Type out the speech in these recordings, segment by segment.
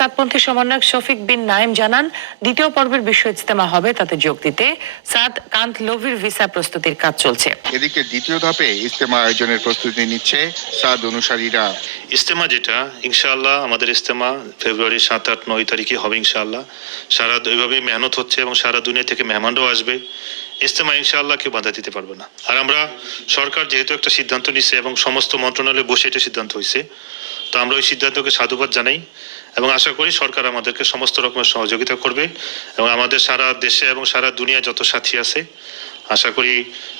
সাতপন্থী সমন্বয়ক শফিক বিন নাইম জানান দ্বিতীয় পর্বের বিশ্ব ইজতেমা হবে তাতে যোগ দিতে সাদ কান্ত লোভির ভিসা প্রস্তুতির কাজ চলছে। এদিকে দ্বিতীয় ধাপে ইজতেমা আয়োজনের প্রস্তুতি নিচ্ছে সাদ অনুসারীরা। ইস্তেমা যেটা ইনশাআল্লাহ আমাদের ইস্তেমা ফেব্রুয়ারি সাত আট নয় তারিখে হবে ইনশাআল্লাহ। সারা ওইভাবেই মেহনত হচ্ছে এবং সারা দুনিয়া থেকে মেহমানরাও আসবে। ইজতেমা ইনশাআল্লাহ কেউ বাধা দিতে পারবে না। আর আমরা সরকার যেহেতু একটা সিদ্ধান্ত নিচ্ছে এবং সমস্ত মন্ত্রণালয়ে বসে এটা সিদ্ধান্ত হয়েছে তো আমরা ওই সিদ্ধান্তকে সাধুবাদ জানাই। এবং আশা করি সরকার আমাদেরকে সমস্ত রকমের সহযোগিতা করবে এবং আমাদের সারা দেশে এবং সারা দুনিয়া যত সাথী আছে, আশা করি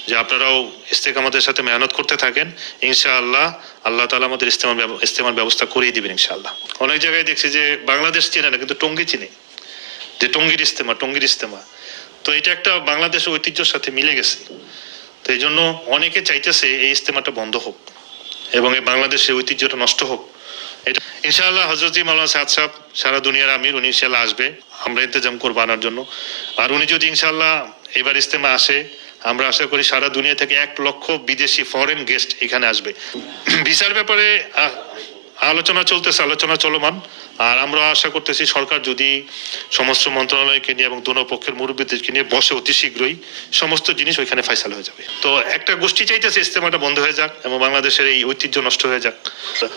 যে আপনারাও ইস্তেক আমাদের সাথে মেহনত করতে থাকেন। ইনশাআল্লাহ আল্লাহ তালা আমাদের ইস্তেমার ইস্তেমার ব্যবস্থা করেই দিবেন ইনশাআল্লাহ। অনেক জায়গায় দেখছি যে বাংলাদেশ চেনে না, কিন্তু টঙ্গি চিনে। যে টঙ্গির ইস্তেমা টঙ্গির ইস্তেমা। তো এটা একটা বাংলাদেশের ঐতিহ্যের সাথে মিলে গেছে। তো এই জন্য অনেকে চাইতেছে এই ইস্তেমাটা বন্ধ হোক এবং এই বাংলাদেশের ঐতিহ্যটা নষ্ট হোক। এটা ইনশাআল্লাহ হজরতি মাওলানা সাদ সাহেব সারা দুনিয়ার আমির, উনি ইনশাআল্লাহ আসবে। আমরা ইন্তজাম করব আনার জন্য। আর উনি যদি ইনশাআল্লাহ এবার ইস্তেমা আসে, আমরা আশা করি সারা দুনিয়া থেকে এক লক্ষ বিদেশি ফরেন গেস্ট এখানে আসবে। ভিসার ব্যাপারে আলোচনা চলতেছে, আলোচনা চলমান। আর আমরা আশা করতেছি সরকার যদি সমস্ত মন্ত্রণালয়কে নিয়ে এবং দোনো পক্ষের মুরব্বীদেরকে নিয়ে বসে অতি শীঘ্রই সমস্ত জিনিস ওইখানে ফাইসাল হয়ে যাবে। তো একটা গোষ্ঠী চাইতেছে ইস্তেমাটা বন্ধ হয়ে যাক এবং বাংলাদেশের এই ঐতিহ্য নষ্ট হয়ে যাক।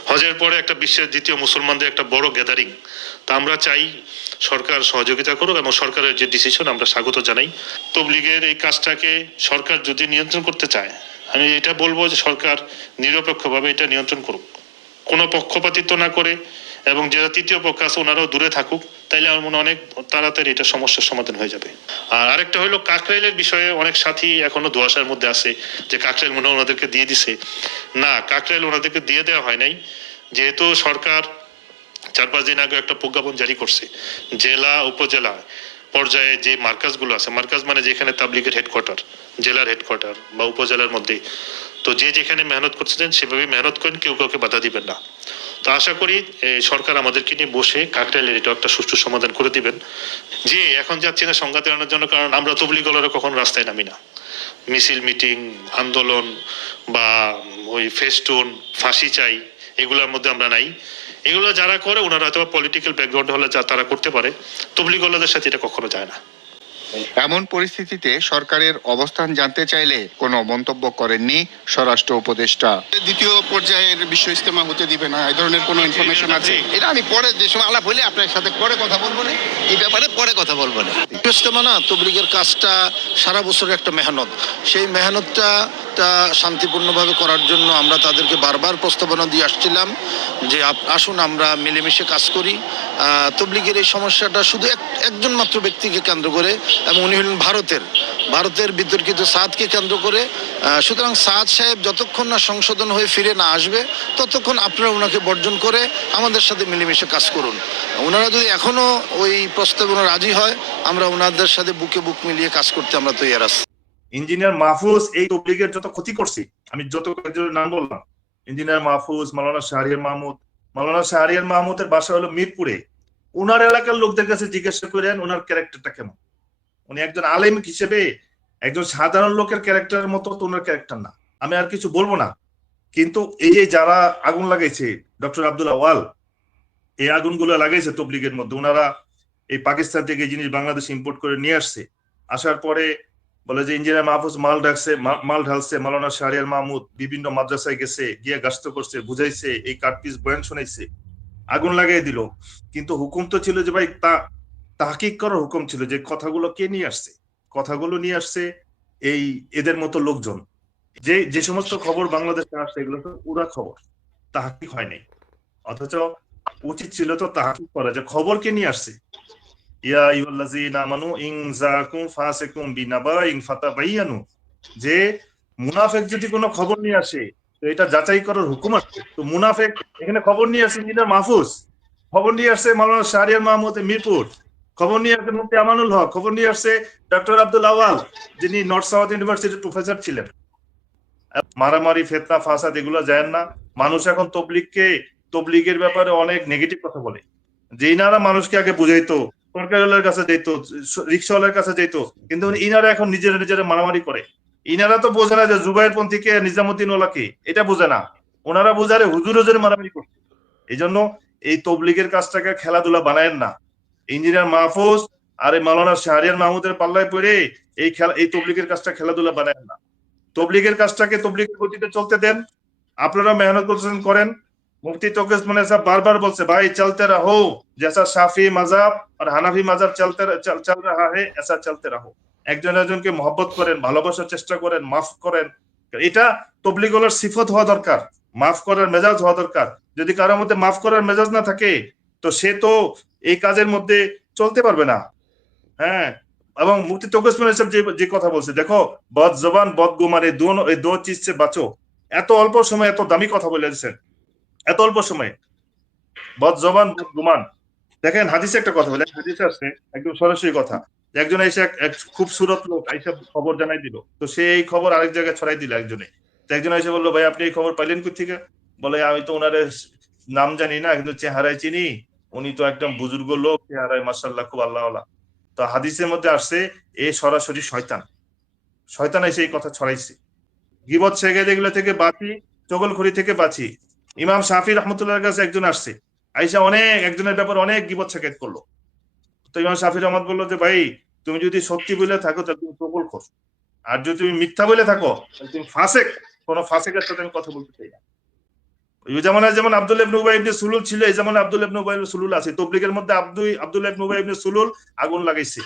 হজের পরে একটা বিশ্বের দ্বিতীয় মুসলমানদের একটা বড় গ্যাদারিং তা আমরা চাই সরকার সহযোগিতা করুক এবং সরকারের যে ডিসিশন আমরা স্বাগত জানাই। তবলিগের এই কাজটাকে সরকার যদি নিয়ন্ত্রণ করতে চায়, আমি এটা বলব যে সরকার নিরপেক্ষভাবে এটা নিয়ন্ত্রণ করুক। কোনো পক্ষপাতিত্ব না করে এবং যারা তৃতীয় পক্ষ আছে, ওনারাও দূরে থাকুক, তাইলে আমার মনে অনেক তাড়াতাড়ি এটা সমস্যার সমাধান হয়ে যাবে। আর আরেকটা হলো কাকরাইলের বিষয়ে অনেক সাথী এখনও ধোয়াশার মধ্যে আছে, যে কাকরাইল মনে ওনাদেরকে দিয়ে দিছে। না, কাকরাইল ওনাদেরকে দিয়ে দেওয়া হয় নাই। যেহেতু সরকার চার পাঁচ দিন আগে একটা প্রজ্ঞাপন জারি করছে, জেলা, উপজেলা পর্যায়ে যে মার্কাজগুলো আছে, মার্কাজ মানে যেখানে তাবলিগের হেডকোয়ার্টার জেলার হেডকোয়ার্টার বা উপজেলার মধ্যে। তো যে যেখানে মেহনত করতেছেন সেভাবে মেহনত করেন, কেউ কাউকে বাধা দিবেন না। তো আশা করি সরকার আমাদেরকে নিয়ে বসে কাকটাইলের এটা একটা সুষ্ঠু সমাধান করে দিবেন। যে এখন যাচ্ছি না সংঘাত এড়ানোর জন্য, কারণ আমরা তবলিগলরা কখনো রাস্তায় নামি না। মিছিল, মিটিং, আন্দোলন বা ওই ফেস্টুন, ফাঁসি চাই, এগুলোর মধ্যে আমরা নাই। এগুলো যারা করে, ওনারা হয়তো পলিটিক্যাল ব্যাকগ্রাউন্ড হলে যা তারা করতে পারে। তবলিগলাদের সাথে এটা কখনো যায় না। এমন পরিস্থিতিতে সরকারের অবস্থান জানতে চাইলে কোনো মন্তব্য করেননি স্বরাষ্ট্র উপদেষ্টা। দ্বিতীয় পর্যায়ের বিশ্ব ইস্তেমা হতে দিবে না এই ধরনের কোনো ইনফরমেশন আছে? এটা আমি পরে যে সময় আলাপ হইলে আপনার সাথে পরে কথা বলব না এই ব্যাপারে পরে কথা বলব না। ইস্তেমা না তবলিগের কাজটা সারা বছরের একটা মেহনত। সেই মেহনতটা টা শান্তিপূর্ণভাবে করার জন্য আমরা তাদেরকে বারবার প্রস্তাবনা দিয়ে আসছিলাম যে আসুন আমরা মিলেমিশে কাজ করি। আহ, তবলিগের এই সমস্যাটা শুধু এক একজন মাত্র ব্যক্তিকে কেন্দ্র করে এবং উনি হলেন ভারতের ভারতের বিতর্কিত সাদকে কেন্দ্র করে সুতরাং সাদ সাহেব যতক্ষণ না সংশোধন হয়ে ফিরে না আসবে, ততক্ষণ আপনারা ওনাকে বর্জন করে আমাদের সাথে মিলেমিশে কাজ করুন। ওনারা যদি এখনও ওই প্রস্তাবনা রাজি হয়, আমরা ওনাদের সাথে বুকে বুক মিলিয়ে কাজ করতে আমরা তৈরি আছি। ইঞ্জিনিয়ার মাহফুজ এই তবলিগের যত ক্ষতি করছি, আমি যত কয়েকজনের নাম বললাম, ইঞ্জিনিয়ার মাহফুজ মালানা শাহরিয়ার মাহমুদ মালানা শাহরিয়ার মাহমুদের বাসা হলো মিরপুরে। ওনার এলাকার লোকদের কাছে জিজ্ঞাসা করেন ওনার ক্যারেক্টারটা কেমন? উনি একজন আলেম হিসেবে একজন সাধারণ লোকের ক্যারেক্টারের মতো তো ওনার ক্যারেক্টার না। আমি আর কিছু বলব না। কিন্তু এই যে যারা আগুন লাগাইছে, ডক্টর আব্দুল্লাহ ওয়াল এই আগুনগুলো লাগাইছে তবলিগের মধ্যে, ওনারা এই পাকিস্তান থেকে জিনিস বাংলাদেশ ইম্পোর্ট করে নিয়ে আসছে। আসার পরে বলে যে, ইঞ্জিনিয়ার মাহফুজ মাল ডাকছে মাল ঢালছে মালানা শাহরিয়ার মাহমুদ বিভিন্ন মাদ্রাসায় গেছে, গিয়ে গাস্ত করছে, বুঝাইছে, এই কাটপিস বয়ান শোনাইছে। আগুন লাগাই দিল। কিন্তু হুকুম তো ছিল যে, ভাই, তা তাহকিক করার হুকুম ছিল যে কথাগুলো কে নিয়ে আসছে? কথাগুলো নিয়ে আসছে এই এদের মতো লোকজন। যে যে সমস্ত খবর বাংলাদেশে আসছে, এগুলো তো পুরা খবর। তাহাকিক হয় নাই। অথচ উচিত ছিল তো তাহাকিক করা যে খবর কে নিয়ে আসছে? ইয়া যে মুনাফিক যদি কোনো খবর নিয়ে আসে, তো এটা যাচাই করার হুকুম আছে। তো মুনাফিক এখানে খবর নিয়ে আসে মাহফুজ। খবর নিয়ে আসছে মাওলানা শাহরিয়ার মাহমুদ মিরপুর। খবর নিয়ে আসছে মুফতি আমানুল হক। খবর নিয়ে আসছে ডক্টর আব্দুল আওয়াল, যিনি নর্থ সাউথ ইউনিভার্সিটির প্রফেসর ছিলেন। মারামারি, ফেতনা, ফাসাদ এগুলো যায় না। মানুষ এখন তবলিগকে, তবলিগের ব্যাপারে অনেক নেগেটিভ কথা বলে। যে ইনারা মানুষকে আগে বুঝাইতো, সরকারের কাছে যেত রিক্সাওয়ালার কাছে যেত কিন্তু ইনারা এখন নিজেরা নিজেরা মারামারি করে। ইনারা তো বোঝে না যে জুবাইর পন্থীকে নিজামুদ্দিন ওলাকে এটা বোঝে না। ওনারা বোঝারে হুজুর হুজুর মারামারি করছে। এই জন্য এই তবলিগের কাজটাকে খেলাধুলা বানায়েন না। ইঞ্জিনিয়ার মাহফুজ, আর এই মালানা শাহরিয়ার মাহমুদের পাল্লায় পড়ে এই খেলা, এই তবলিগের কাজটা খেলাধুলা বানায় না। তবলিগের কাজটাকে তবলিগের গতিতে চলতে দেন। আপনারা মেহনত করছেন করেন। মুফতি তোকেস মানে সাহেব বারবার বলছে, ভাই, চলতে রাহো। যেসা শাফি মাজাব আর হানাফি মাজাব চলতে, চল রাহা হে এসা চলতে রাহো। একজন একজনকে মহব্বত করেন, ভালোবাসার চেষ্টা করেন, মাফ করেন। এটা তবলিগলের সিফত হওয়া দরকার, মাফ করার মেজাজ হওয়া দরকার। যদি কারোর মধ্যে মাফ করার মেজাজ না থাকে, তো সে তো এই কাজের মধ্যে চলতে পারবে না। হ্যাঁ এবং মুক্তি তৌকিস মানে সাহেব যে যে কথা বলছে, দেখো, বদ জবান, বদ গুমান এই দো এই দো চিজ সে বাঁচো। এত অল্প সময় এত দামি কথা বলে বলেছেন এত অল্প সময়ে। বদ জবান, বদ গুমান। দেখেন, হাদিসে একটা কথা বলে, হাদিসে আছে, একদম সরাসরি কথা। একজন এসে এক- খুব সুরত লোক এসে খবর জানাই দিল। তো সে এই খবর আরেক জায়গায় ছড়াই দিল একজনে। তো একজন এসে বলল, ভাই, আপনি এই খবর পাইলেন কোথেকে বলে, আমি তো ওনার নাম জানি না, কিন্তু চেহারায় চিনি। উনি তো একদম বুজুর্গ লোক চেহারায় মাসাল্লাহ খুব আল্লাহ তো হাদিসের মধ্যে আসছে, এ সরাসরি শয়তান। শয়তান এসে এই কথা ছড়াইছে। গিবত শেখে যেগুলো থেকে বাঁচি, চগলখড়ি থেকে বাঁচি। ইমাম শাফি রহমতুল্লাহর কাছে একজন আসছে। আইসা অনেক, একজনের ব্যাপারে অনেক গিবত শেখাত করল। তো ইমাম শাফি রহমত বলল যে, ভাই, তুমি যদি সত্যি বলে থাকো, তাহলে তুমি প্রবল খোঁজ আর যদি তুমি মিথ্যা বলে থাকো, তাহলে তুমি ফাসেক। কোনো ফাসেকের সাথে আমি কথা বলতে চাই না। ওই জামানায় যেমন আব্দুল ইবনে ইবনে সুলুল ছিল, এই জামানায় আব্দুল ইবনে সুলুল আছে। তবলিগের মধ্যে আব্দুল আব্দুল ইবনে ইবনে সুলুল আগুন লাগাইছে।